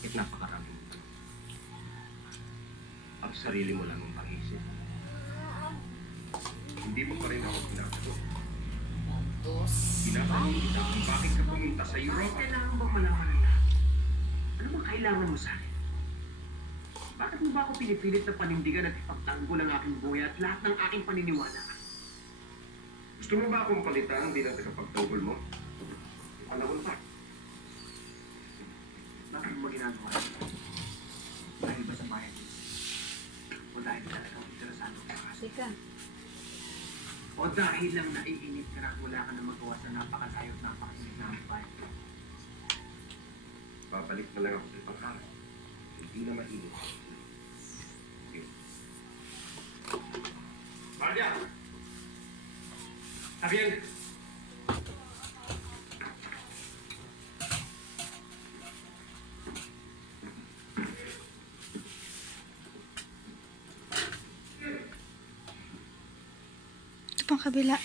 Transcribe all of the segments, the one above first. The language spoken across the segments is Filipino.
Bakit napakarami? Ang sarili mo lang ang pang-isip. Hindi mo pa rin ako pinasagot. Tinatanong kita kung bakit ka pumunta sa Europe. Kailangan bang malaman na lahat? Ano bang kailangan mo sa akin? Bakit mo ba ako pinipilit na panindigan at ipagtanggol ang aking buhay at lahat ng aking paniniwala? Gusto mo ba akong palitan bilang tagapagtanggol mo? Panahon pa. Bakit mo ginagawa? Dahil ba sa bayan? O dahil talagang interesado ka sa kaso? Teka, O dahil lang naiinip ka na at wala ka na magawa sa napakalayo at napakainit na ang bayan? Babalik na lang ako sa ibang araw. Hindi na mainit. Okay. Maria! Javier! ito pang kabila.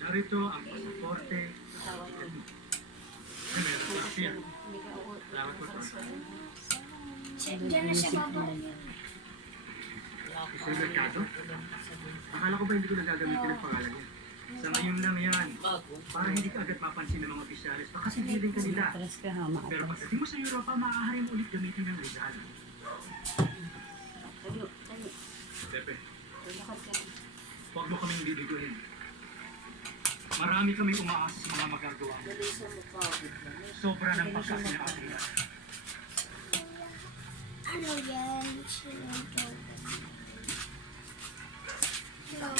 Narito ang pasaporte. Salamat po. Diyan na siya babaril. Sa merkado? Akala ko ba hindi ko nagagamitin ang pangalan niya? Sa ngayon lang yan. Para hindi ka agad mapansin ng mga opisyalis. Baka sibilin ka nila. Atras ka ha, Pero pagdating mo sa Europa, maaari mo ulit gamitin ang Rizal. Tayo, tayo. Pepe, Lakad ka. huwag mo kaming bibiguin. Marami kaming umaasa sa mga magagawa mo. Sobra ng pagkakinaakila. Ano yan? Sinunod. Hello.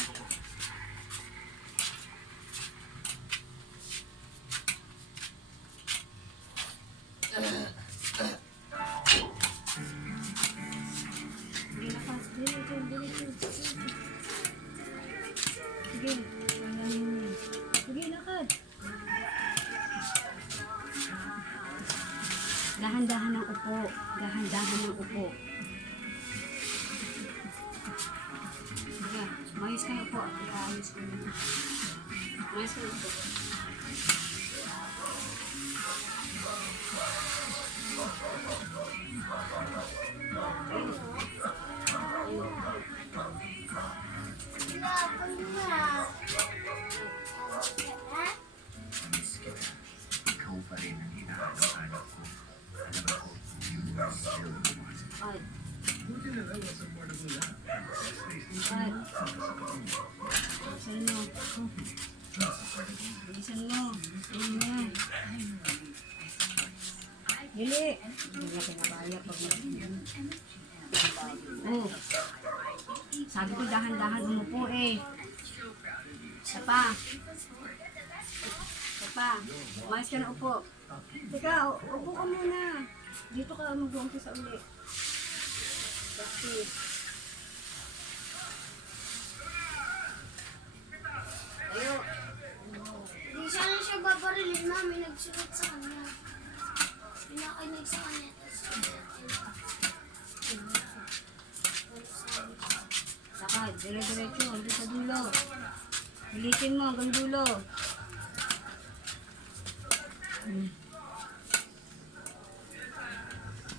Sige, lakad. Diretso, diretso. Sige, sige, lakad. Dahan-dahan ng upo. Dahan-dahan ng upo. Sige, mayos kayo upo. Ayos ko na. Mayos kayo upo. Laban na. Ikaw pa rin ang hinahanap ko. Alam ko, you are still the one. Ay. Buti na lang mas affordable lang. Ay. Bilisan mo. Bilisan mo. Bilisan mo. Dili. Hindi na pinabaya pag oh. Sabi ko dahan-dahan umupo eh. Isa pa. Isa pa. Umayos ka na upo. Teka, upo ka muna. Dito ka mag-umpisa uli. Practice. Tayo. Di sana siya babarilin, mami. Nagsulat sa kanya. Pinakinig sa kanya. Lakad, dire-diretso, hanggang sa dulo. Pilitin mo hanggang dulo.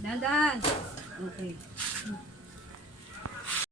Dahan-dahan. Okay.